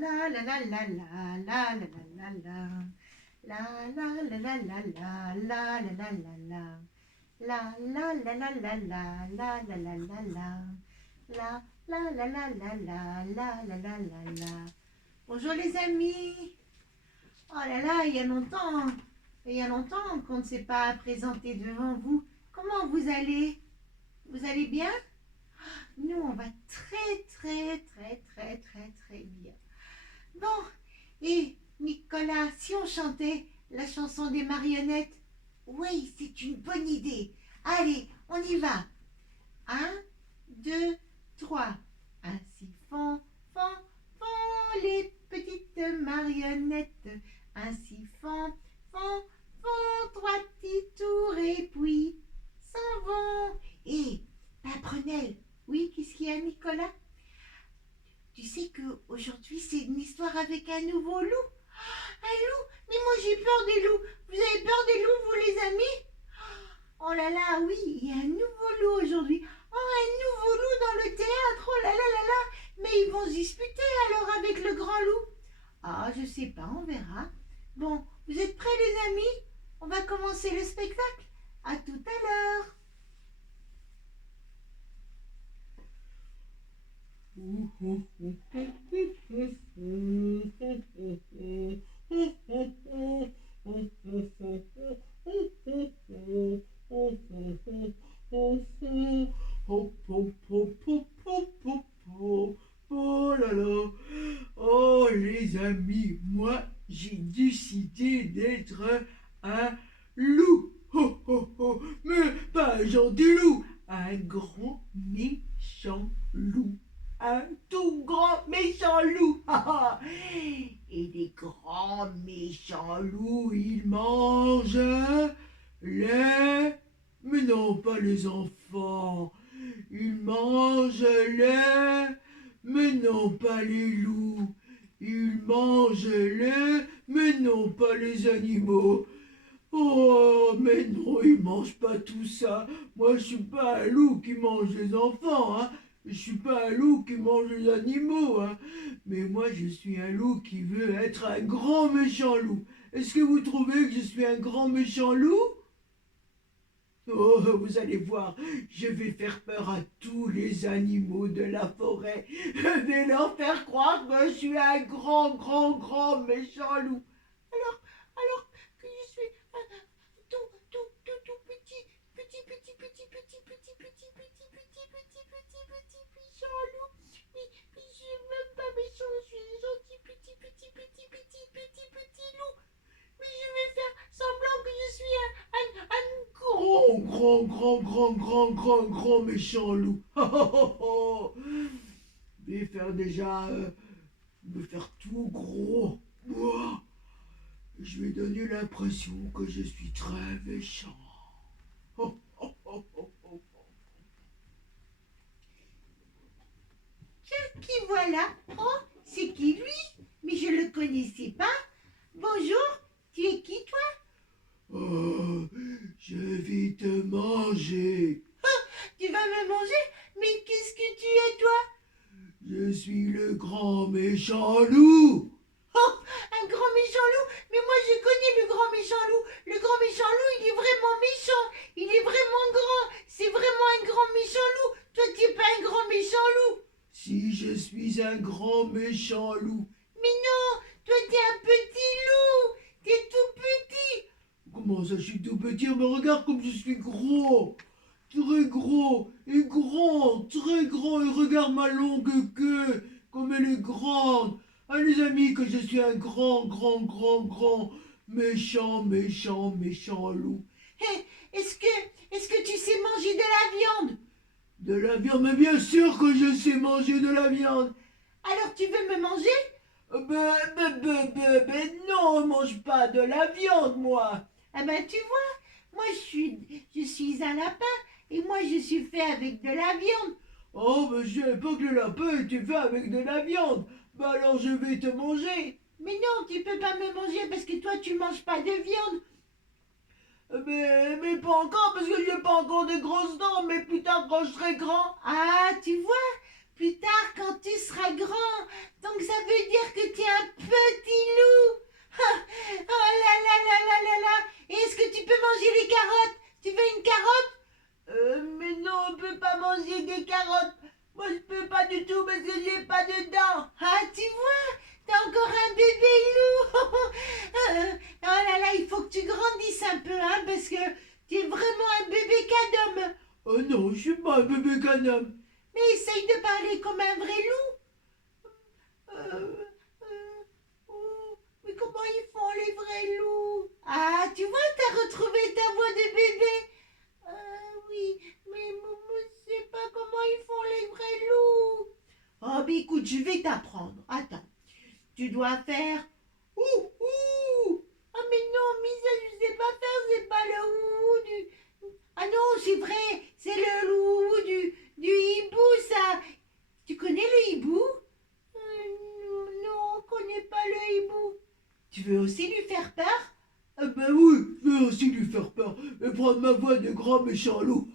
la la la la la la la la la. La la la la la la la la la la la. La la la la la la la la la la la. La la la la la la la la la la la. Bonjour les amis. Oh là là, il y a longtemps qu'on ne s'est pas présenté devant vous. Comment vous allez? Vous allez bien? Nous, on va très très très très très très bien. Bon, et Nicolas, si on chantait la chanson des marionnettes? Oui, c'est une bonne idée. Allez, on y va. 1, 2, 3. Ainsi font les petites marionnettes. Ainsi font trois petits tours et puis s'en vont. Et Paprenelle, oui, qu'est-ce qu'il y a, Nicolas? Tu sais qu'aujourd'hui, c'est une histoire avec un nouveau loup. Un loup? Mais moi, j'ai peur des loups. Vous avez peur des loups, vous, les amis? Oh là là, oui, il y a un nouveau loup aujourd'hui. Oh, un nouveau loup dans le théâtre. Oh là là là là. Mais ils vont se disputer alors avec le grand loup. Ah, je sais pas, on verra. Bon, vous êtes prêts, les amis? On va commencer le spectacle. À tout à l'heure. Oh là là. Oh les amis, moi j'ai décidé d'être un loup. Oh, oh, oh. Mais pas un gentil loup, un grand méchant loup. Un tout grand méchant loup. Et les grands méchants loups, ils mangent les... Mais non, pas les enfants. Ils mangent les... Mais non, pas les loups. Ils mangent les... Mais non, pas les animaux. Oh, mais non, ils mangent pas tout ça. Moi, je suis pas un loup qui mange les enfants, hein. Je suis pas un loup qui mange les animaux, hein. Mais moi, je suis un loup qui veut être un grand méchant loup. Est-ce que vous trouvez que je suis un grand méchant loup? Oh, vous allez voir, je vais faire peur à tous les animaux de la forêt. Je vais leur faire croire que je suis un grand méchant loup. Alors que je suis un tout petit méchant loup. Mais je suis même pas méchant, je suis un gentil petit loup. Mais je vais faire semblant que je suis un grand méchant loup. Je vais faire déjà, me faire tout gros. Ouah. Je vais donner l'impression que je suis très méchant. Tiens, qui voilà? Oh, c'est qui lui? Mais je le connaissais pas. Bonjour, tu es qui toi? Oh, je vais te manger. Tu vas me manger? Mais qu'est-ce que tu es toi? Je suis le grand méchant loup. Oh, un grand méchant loup? Mais moi je connais le grand méchant loup. Le grand méchant loup, il est vraiment méchant. Il est vraiment grand. C'est vraiment un grand méchant loup. Toi, tu n'es pas un grand méchant loup. Si je suis un grand méchant loup. Mais non, toi, tu es un petit loup. Tu es tout petit. Comment ça, je suis tout petit? Me regarde comme je suis gros. Très gros et grand, très grand. Et regarde ma longue queue, comme elle est grande. Ah les amis, que je suis un grand méchant loup. Hé, est-ce que tu sais manger de la viande? De la viande, mais bien sûr que je sais manger de la viande. Alors tu veux me manger? Non, on mange pas de la viande, moi. Ah ben tu vois, moi je suis un lapin et moi je suis fait avec de la viande. Oh, mais je savais pas que le lapin était fait avec de la viande. Bah alors je vais te manger. Mais non, tu peux pas me manger parce que toi tu manges pas de viande. Mais pas encore, parce que j'ai pas encore de grosses dents, mais plus tard quand je serai grand. Ah, tu vois, plus tard quand tu seras grand, donc ça veut dire que homme. Mais essaye de parler comme un vrai loup. Euh, mais comment ils font les vrais loups? Ah, tu vois, t'as retrouvé ta voix de bébé. Oui, mais je ne sais pas comment ils font les vrais loups. Oh, mais écoute, je vais t'apprendre. Attends, tu dois faire ouh, ouh. Ah, mais non, Misa, je sais pas faire, c'est pas le ouh du... Ah non, c'est vrai, c'est le loup du hibou, ça. Tu connais le hibou? Non, on connaît pas le hibou. Tu veux aussi lui faire peur? Ah ben oui, je vais aussi lui faire peur et prendre ma voix de grand méchant loup.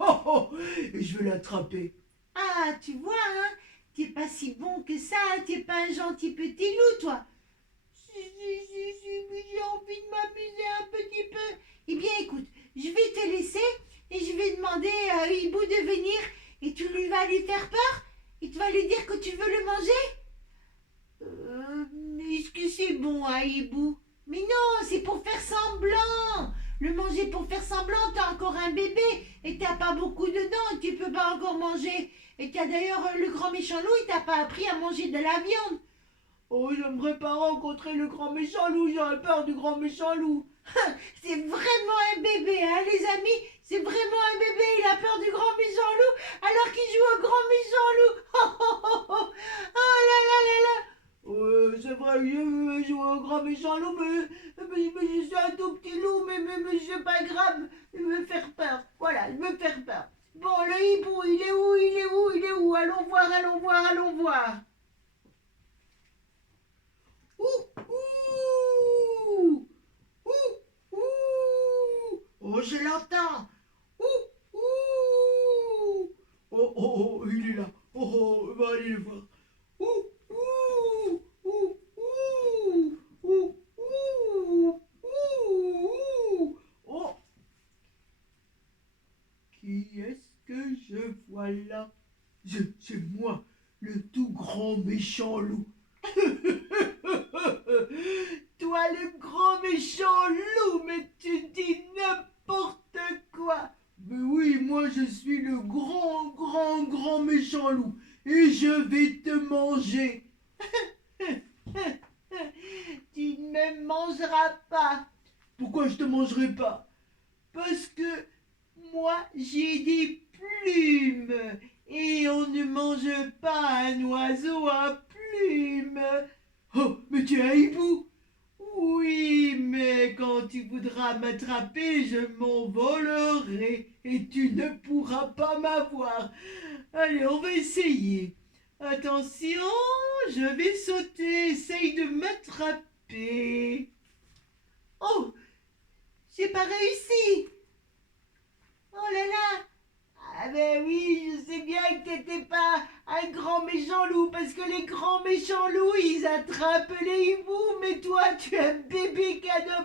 Et je vais l'attraper. Ah, tu vois, hein, t'es pas si bon que ça, t'es pas un gentil petit loup, toi. Si, mais j'ai envie de m'amuser un petit peu. Eh bien, écoute, je vais te laisser et je vais demander à Hibou de venir et tu lui vas lui faire peur et tu vas lui dire que tu veux le manger. Est-ce que c'est bon, à Hibou? Mais non, c'est pour faire semblant. Le manger pour faire semblant, t'as encore un bébé et t'as pas beaucoup de dents, tu peux pas encore manger. Et t'as d'ailleurs le grand méchant loup, il t'a pas appris à manger de la viande. Oh, j'aimerais pas rencontrer le grand méchant loup, j'aurais peur du grand méchant loup. C'est vraiment un bébé, hein, les amis. C'est vraiment un bébé. Il a peur du grand méchant loup alors qu'il joue au grand méchant loup. Oh là là là là. C'est vrai, je vais jouer au grand méchant loup, mais je suis un tout petit loup, mais c'est pas grave, il me faire peur. Voilà, il me faire peur. Bon, le hibou, il est où, il est où, il est où? Allons voir, allons voir, allons voir. Ouh, ouh, ouh, ouh. Oh, je l'entends. Ouh, ouh. Oh, il est là. On va aller le voir. Ouh, ouh, ouh, ouh, ouh, ouh, ouh. Oh, qui est-ce que je vois là? C'est moi, le tout grand méchant loup. Toi, le grand méchant loup, mais tu dis n'importe quoi. Mais oui, moi je suis le grand méchant loup et je vais te manger. Tu ne me mangeras pas. Pourquoi je te mangerai pas? Parce que moi j'ai des plumes et on ne mange pas un oiseau à plumes. Oh, mais tu es un hibou. Oui, mais quand tu voudras m'attraper, je m'envolerai et tu ne pourras pas m'avoir. Allez, on va essayer. Attention, je vais sauter. Essaye de m'attraper. Oh, j'ai pas réussi. Oh là là. Ah ben oui, je sais bien que t'étais pas un grand méchant loup, parce que les grands méchants loups, ils attrapent les hiboux, mais toi, tu es un bébé cadeau.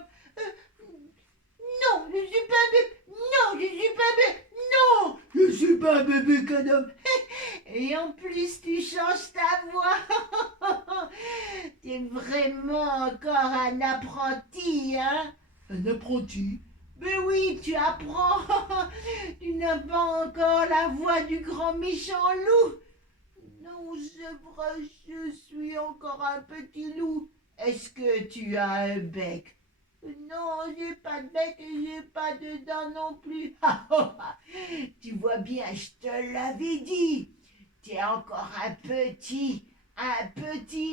Non, je suis pas un bébé. Non, je suis pas un bébé. Non. Je suis pas un bébé cadeau. Et en plus, tu changes ta voix. T'es vraiment encore un apprenti, hein? Un apprenti? Mais oui, tu apprends. Tu n'as pas encore la voix du grand méchant loup. Non, c'est vrai, je suis encore un petit loup. Est-ce que tu as un bec? Non, j'ai pas de bec et j'ai pas de dents non plus. Tu vois bien, je te l'avais dit. Tu es encore un petit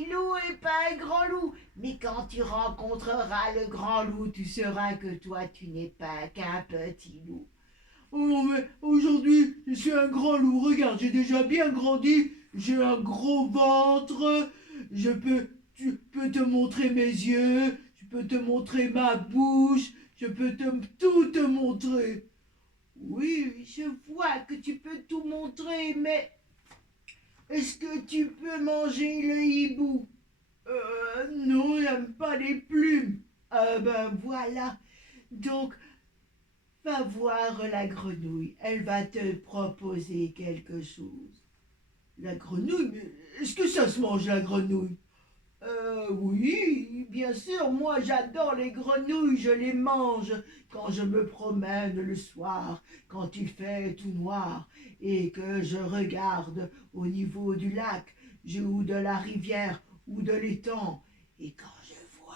loup et pas un grand loup. Mais quand tu rencontreras le grand loup, tu sauras que toi, tu n'es pas qu'un petit loup. Oh, mais aujourd'hui, je suis un grand loup. Regarde, j'ai déjà bien grandi. J'ai un gros ventre. Tu peux te montrer mes yeux. Je peux te montrer ma bouche. Je peux tout te montrer. Oui, je vois que tu peux tout montrer, mais est-ce que tu peux manger le hibou? Non, j'aime pas les plumes. Ah ben voilà. Donc, va voir la grenouille. Elle va te proposer quelque chose. La grenouille, mais est-ce que ça se mange la grenouille? Oui, bien sûr, moi j'adore les grenouilles, je les mange quand je me promène le soir, quand il fait tout noir et que je regarde au niveau du lac ou de la rivière ou de l'étang. Et quand je vois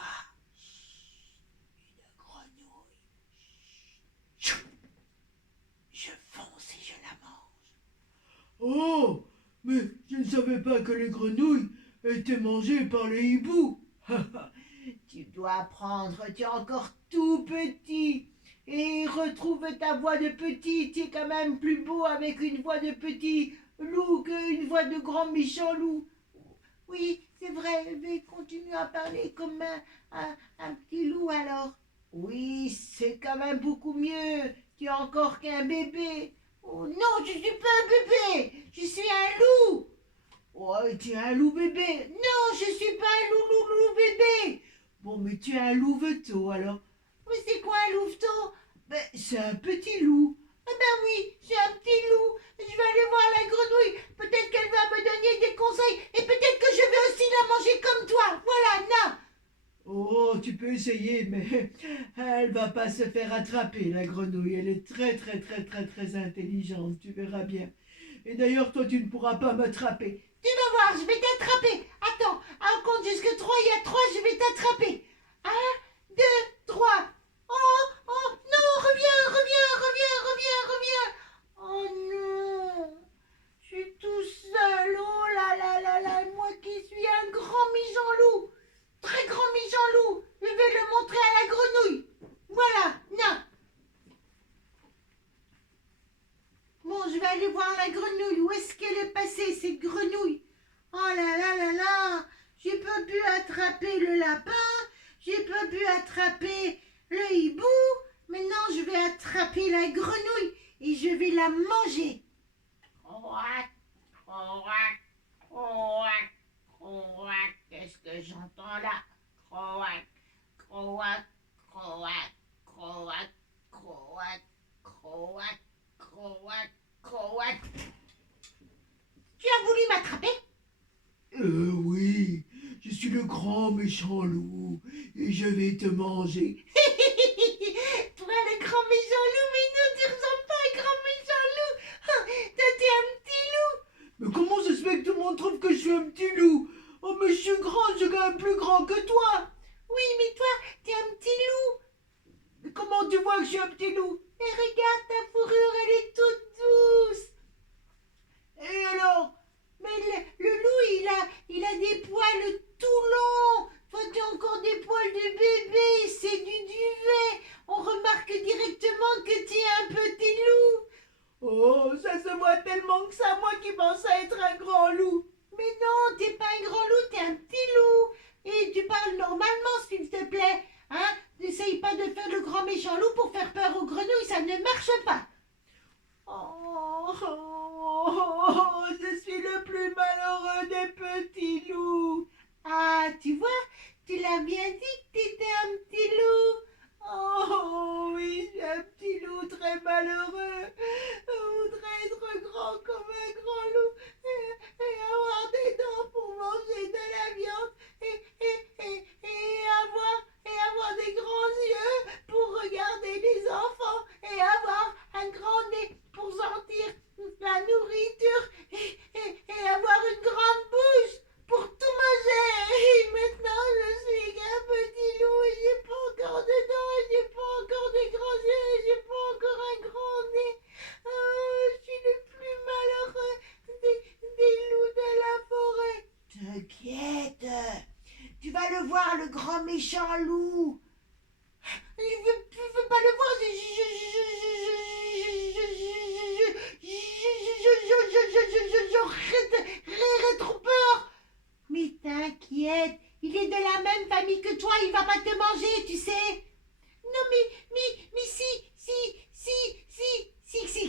une grenouille, je fonce et je la mange. Oh, mais je ne savais pas que les grenouilles étaient mangées par les hiboux. Tu dois apprendre, tu es encore tout petit. Et retrouve ta voix de petit, tu es quand même plus beau avec une voix de petit loup qu'une voix de grand méchant loup. Oui, c'est vrai, mais continue à parler comme un petit loup alors. Oui, c'est quand même beaucoup mieux. Tu es encore qu'un bébé. Oh non, je suis pas un bébé, je suis un loup. Oh, tu es un loup bébé. Non, je suis pas un loup bébé. Bon, mais tu es un louveteau alors. Mais c'est quoi un louveteau? Ben, c'est un petit loup. Ah ben oui, c'est un petit loup. Je vais aller voir la grenouille. Peut-être qu'elle va me donner des conseils. Et peut-être que je vais aussi la manger comme toi. Voilà, non. Oh, tu peux essayer, mais elle va pas se faire attraper, la grenouille. Elle est très intelligente, tu verras bien. Et d'ailleurs, toi, tu ne pourras pas m'attraper. Tu vas voir, je vais t'attraper. Attends, on compte jusque 3, il y a 3, je vais t'attraper. 1, 2, 3. Oh, oh, non, reviens. Oh non, je suis tout seul. Oh là, moi qui suis un grand méchant loup. Très grand méchant loup. Je vais le montrer à la grenouille. Voilà, non. Bon, je vais aller voir la grenouille. Où est-ce qu'elle est passée, cette grenouille? Oh là. J'ai pas pu attraper le lapin. J'ai pas pu attraper le hibou. Maintenant, je vais attraper la grenouille et je vais la manger. Croac, croac, croac, croac. Qu'est-ce que j'entends là? Croac, croac, croac, croac, croac, croac, croac, croac. Tu as voulu m'attraper? Oui, je suis le grand méchant loup et je vais te manger. Toi, le grand méchant loup, mais non, tu ressembles pas à un grand méchant loup. Toi, t'es un petit loup. Mais comment ça se fait que tout le monde trouve que je suis un petit loup? Oh, mais je suis grand, je suis quand même plus grand que toi. Oui, mais toi, t'es un petit loup. Mais comment tu vois que je suis un petit loup? Et regarde, ta fourrure, elle est toute douce. Et alors? Mais le loup, il a des poils tout longs. Toi, tu as encore des poils de bébé. C'est du duvet. On remarque directement que tu es un petit loup. Oh, ça se voit tellement que ça, moi qui pensais être un grand loup. Mais non, t'es pas un grand loup, t'es un petit loup. Et tu parles normalement, s'il te plaît. Hein? N'essaye pas de faire le grand méchant loup pour faire peur aux grenouilles, ça ne marche pas. Oh, je suis le plus malheureux des petits loups. Ah, tu vois, tu l'as bien dit que tu étais un petit loup. Oh oui, j'ai un petit loup très malheureux. Je voudrais être grand comme un grand loup et avoir des dents pour manger de la viande et avoir des grands yeux pour regarder les enfants et avoir un grand nez pour sentir la nourriture et avoir une grande bouche pour tout manger. Et maintenant, je suis un petit loup et j'ai pas encore de dents, j'ai pas encore de grands yeux, j'ai pas encore un grand nez. Oh, je suis le plus malheureux des loups de la forêt. T'inquiète, tu vas le voir, le grand méchant loup. Je veux pas le voir. J'aurais trop peur. Mais t'inquiète, il est de la même famille que toi, il va pas te manger, tu sais. Non mais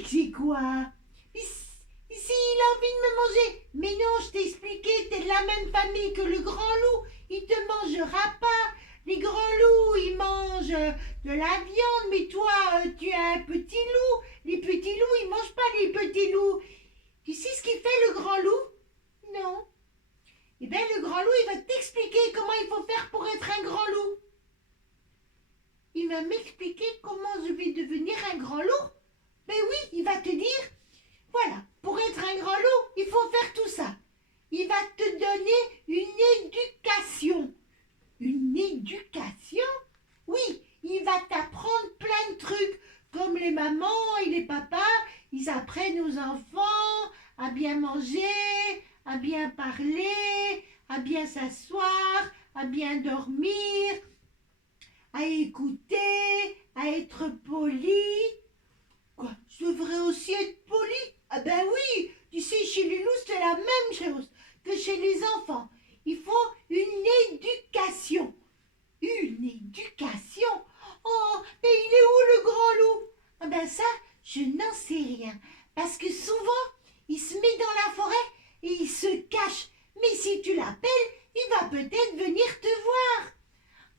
si quoi? Si, il a envie de me manger. Mais non, je t'ai expliqué, t'es de la même famille que le grand loup. Il te mangera pas. Les grands loups, ils mangent de la viande, mais toi, tu es un petit loup. Les petits loups, ils mangent pas les petits loups. Tu sais ce qu'il fait, le grand loup? Non. Eh bien, le grand loup, il va t'expliquer comment il faut faire pour être un grand loup. Il va m'expliquer comment je vais devenir un grand loup. Mais oui, il va te dire, voilà, pour être un grand loup, il faut faire tout ça. Il va te donner une éducation. Une éducation? Oui, il va t'apprendre plein de trucs, comme les mamans et les papas, ils apprennent aux enfants à bien manger, à bien parler, à bien s'asseoir, à bien dormir, à écouter, à être poli. Quoi, je devrais aussi être poli? Ah ben oui, tu sais, chez les loups, c'est la même chose que chez les enfants. Il faut une éducation. Une éducation? Oh, mais il est où le grand loup? Ah ben ça, je n'en sais rien. Parce que souvent, il se met dans la forêt et il se cache. Mais si tu l'appelles, il va peut-être venir te voir.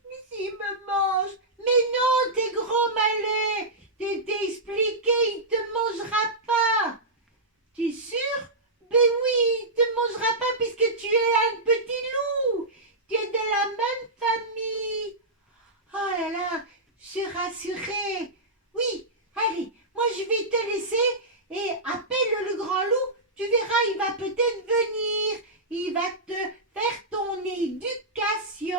Mais s'il me mange? Mais non, t'es gros malais. T'es expliqué, il te mangera pas. T'es sûr? Ben oui, il te mangera pas puisque tu es un petit loup. Tu es de la même famille. Oh là là, je suis rassurée. Oui, allez, moi je vais te laisser et appelle le grand loup. Tu verras, il va peut-être venir. Il va te faire ton éducation.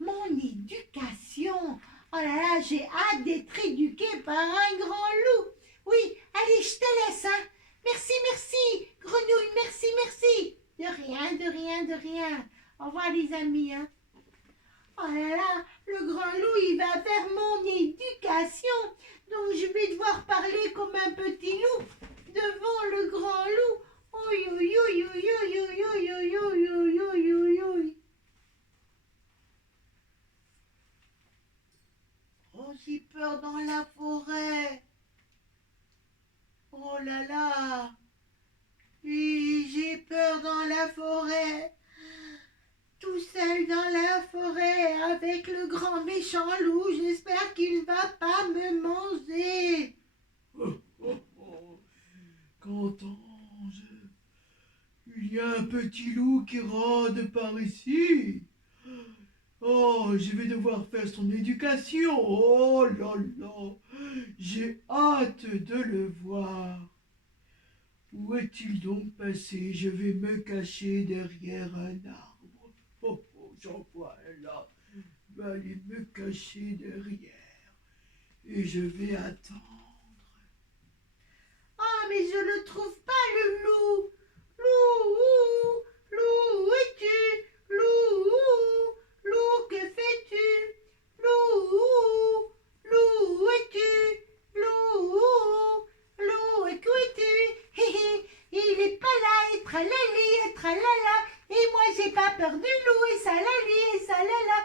Mon éducation. Oh là là, j'ai hâte d'être éduquée par un grand loup. Oui, allez, je te laisse, hein. Merci, merci, grenouille, merci, merci. De rien, de rien, de rien. Au revoir les amis, hein. Oh là là, le grand loup, il va faire mon éducation. Donc je vais devoir parler comme un petit loup devant le grand loup. Oi, oi, oi, oi, oi, oi, oi, oi, oi, oi, oi, oi. Oh, j'ai peur dans la forêt. Oh là là. Oui, j'ai peur dans la forêt. Tout seul dans la forêt avec le grand méchant loup. J'espère qu'il va pas me manger. Oh, oh, oh. Qu'entends-je? Il y a un petit loup qui rôde par ici. Oh, je vais devoir faire son éducation. Oh là là, j'ai hâte de le voir. Où est-il donc passé? Je vais me cacher derrière un arbre. Oh, oh, j'en vois un là. Je vais aller me cacher derrière. Et je vais attendre. Ah, mais je le trouve pas, le loup. Loup, loup, où es-tu? Loup, loup, que fais-tu? Loup, loup, où es-tu? Loup, loup, où es-tu? Hé hé, il est pas là, et tralali, et tralala. Et moi, j'ai pas peur du loup, et salali, et salala.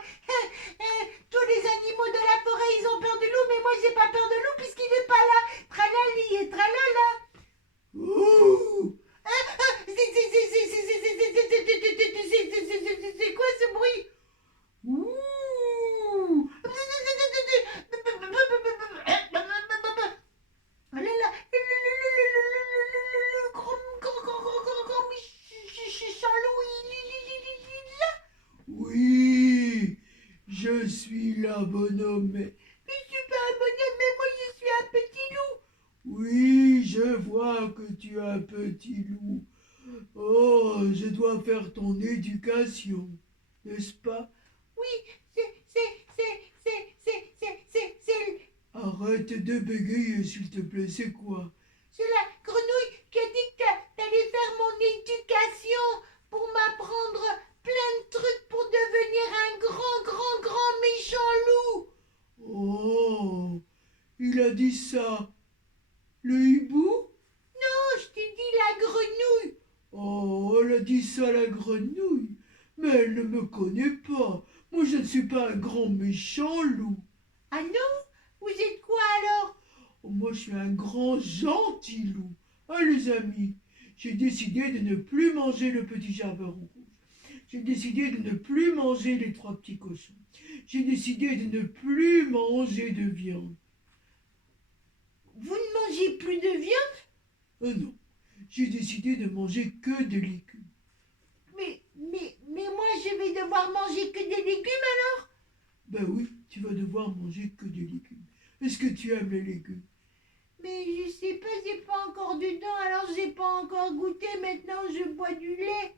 Tous les animaux de la forêt, ils ont peur du loup, mais moi, j'ai pas peur de loup puisqu'il est pas là. Tralali et tralala. Ouh! C'est quoi ce bruit? Ouh! Oh là là, le grand méchant loup, il est là. Oui, je suis là, bonhomme. Mais je suis pas un bonhomme, mais moi je suis un petit loup. Oui, je vois que tu es un petit loup. Oh, je dois faire ton éducation, n'est-ce pas? Oui, c'est Arrête de bégayer, s'il te plaît, c'est quoi? la grenouille qui a dit que t'allais faire mon éducation pour m'apprendre plein de trucs pour devenir un grand méchant loup. Oh, il a dit ça. Le hibou? Non, je t'ai dit la grenouille. Oh, elle a dit ça à la grenouille. Mais elle ne me connaît pas. Moi, je ne suis pas un grand méchant loup. Ah non? Vous êtes quoi alors? Oh, moi, je suis un grand gentil loup. Ah, les amis, j'ai décidé de ne plus manger le petit jambon rouge. J'ai décidé de ne plus manger les trois petits cochons. J'ai décidé de ne plus manger de viande. Vous ne mangez plus de viande? Non, j'ai décidé de manger que des légumes. Mais Ben oui, tu vas devoir manger que des légumes. Est-ce que tu aimes les légumes? Mais je sais pas, j'ai pas encore dedans, alors j'ai pas encore goûté, maintenant je bois du lait.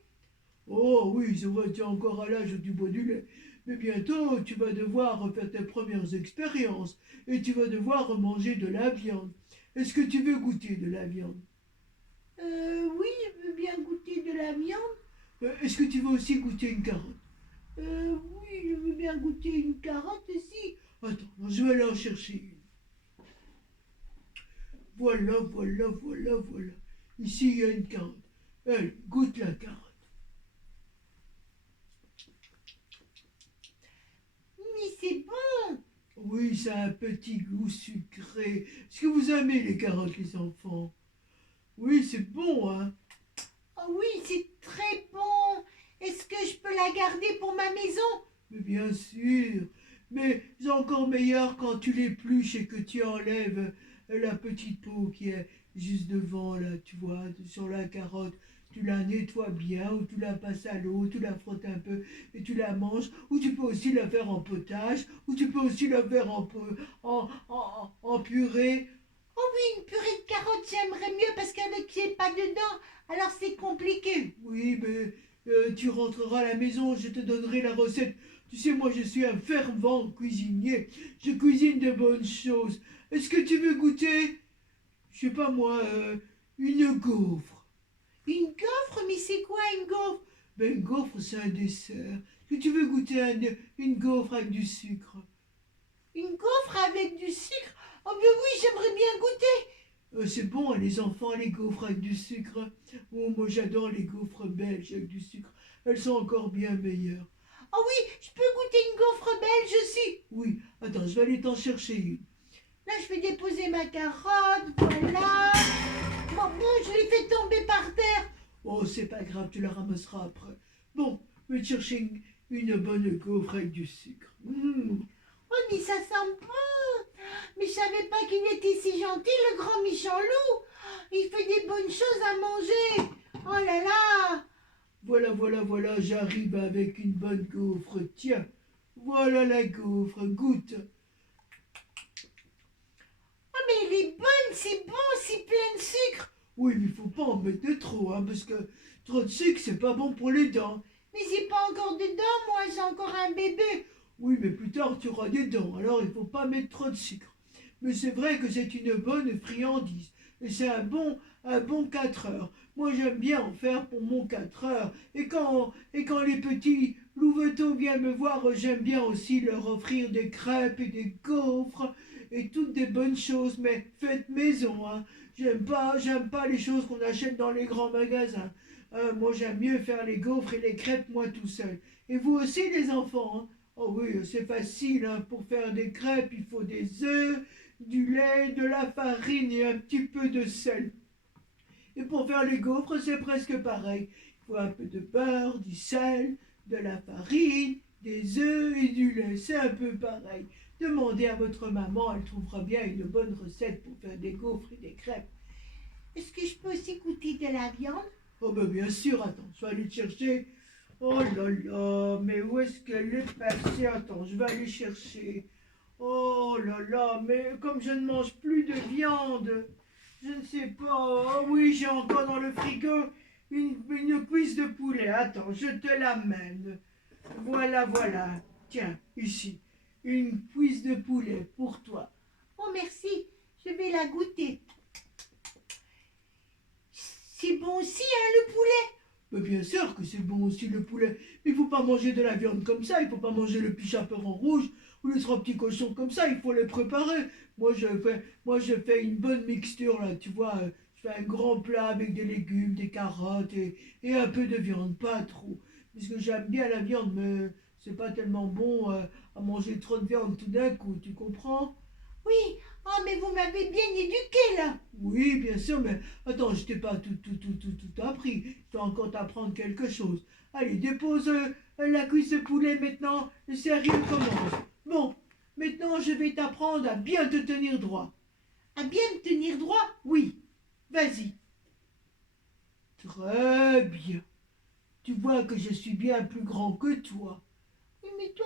Oh oui, c'est vrai, tu es encore à l'âge où tu bois du lait. Mais bientôt, tu vas devoir faire tes premières expériences et tu vas devoir manger de la viande. Est-ce que tu veux goûter de la viande? Oui, je veux bien goûter de la viande. Est-ce que tu veux aussi goûter une carotte? Oui, je veux bien goûter une carotte aussi. Attends, je vais aller en chercher une. Voilà, voilà, voilà, voilà. Ici, il y a une carotte. Allez, goûte la carotte. Mais c'est bon. Oui, ça a un petit goût sucré. Est-ce que vous aimez les carottes, les enfants? Oui, c'est bon, hein? Oh oui, c'est très bon. Est-ce que je peux la garder pour ma maison? Mais bien sûr. Mais c'est encore meilleur quand tu l'épluches et que tu enlèves la petite peau qui est juste devant, là, tu vois, sur la carotte. Tu la nettoies bien, ou tu la passes à l'eau, tu la frottes un peu et tu la manges. Ou tu peux aussi la faire en potage, ou tu peux aussi la faire en purée. Oh oui, une purée de carottes, j'aimerais mieux parce qu'avec j'ai pas dedans, alors c'est compliqué. Oui, mais tu rentreras à la maison, je te donnerai la recette. Tu sais, moi, je suis un fervent cuisinier. Je cuisine de bonnes choses. Est-ce que tu veux goûter, je sais pas moi, une gaufre? Une gaufre, mais c'est quoi une gaufre? Ben, une gaufre, c'est un dessert. Est-ce que tu veux goûter une gaufre avec du sucre? Une gaufre avec du sucre? Oh ben oui, j'aimerais bien goûter. C'est bon, hein, les enfants, les gaufres avec du sucre. Oh, moi, j'adore les gaufres belges avec du sucre. Elles sont encore bien meilleures. Oh oui, je peux goûter une gaufre belge aussi. Oui, attends, je vais aller t'en chercher une. Là, je vais déposer ma carotte, voilà. Bon, je l'ai fait tomber par terre. Oh, c'est pas grave, tu la ramasseras après. Bon, je vais te chercher une bonne gaufre avec du sucre. Oh, mais ça sent bon. Mais je savais pas qu'il était si gentil, le grand méchant loup. Il fait des bonnes choses à manger. Oh là là. Voilà, voilà, voilà, j'arrive avec une bonne gaufre. Tiens, voilà la gaufre, goûte. Oh, mais elle est bonne, c'est bon, c'est plein de sucre. Oui, mais il faut pas en mettre de trop, hein, parce que trop de sucre, c'est pas bon pour les dents. Mais j'ai pas encore de dents, moi, j'ai encore un bébé. Oui, mais plus tard, tu auras des dents, alors il faut pas mettre trop de sucre. Mais c'est vrai que c'est une bonne friandise. Et c'est un bon 4 heures. Moi, j'aime bien en faire pour mon 4 heures. Et quand les petits louveteaux viennent me voir, j'aime bien aussi leur offrir des crêpes et des gaufres et toutes des bonnes choses, mais faites maison, hein. J'aime pas les choses qu'on achète dans les grands magasins. Moi, j'aime mieux faire les gaufres et les crêpes moi tout seul. Et vous aussi, les enfants, hein. Oh oui, c'est facile, hein. Pour faire des crêpes, il faut des œufs, du lait, de la farine et un petit peu de sel. Et pour faire les gaufres, c'est presque pareil. Il faut un peu de beurre, du sel, de la farine, des œufs et du lait. C'est un peu pareil. Demandez à votre maman, elle trouvera bien une bonne recette pour faire des gaufres et des crêpes. Est-ce que je peux aussi goûter de la viande? Oh ben bien sûr, attends, je vais aller te chercher. Oh là là, mais où est-ce qu'elle est passée? Attends, je vais aller chercher. Oh là là, mais comme je ne mange plus de viande, je ne sais pas. Oh oui, j'ai encore dans le frigo une cuisse de poulet. Attends, je te l'amène. Voilà, voilà. Tiens, ici, une cuisse de poulet pour toi. Oh, merci, je vais la goûter. C'est bon aussi, hein, le poulet? Mais bien sûr que c'est bon aussi le poulet. Mais il faut pas manger de la viande comme ça. Il faut pas manger le pichapeur en rouge ou les trois petits cochons comme ça. Il faut les préparer. Moi, je fais une bonne mixture là. Tu vois, je fais un grand plat avec des légumes, des carottes et un peu de viande, pas trop. Parce que j'aime bien la viande, mais c'est pas tellement bon à manger trop de viande tout d'un coup. Tu comprends? Oui. Oh, mais vous m'avez bien éduqué, là. Oui, bien sûr, mais attends, je t'ai pas tout appris. Je dois encore t'apprendre quelque chose. Allez, dépose la cuisse de poulet maintenant. Le sérieux commence. Bon, maintenant je vais t'apprendre à bien te tenir droit. À bien me tenir droit? Oui, vas-y. Très bien. Tu vois que je suis bien plus grand que toi. Oui, mais toi,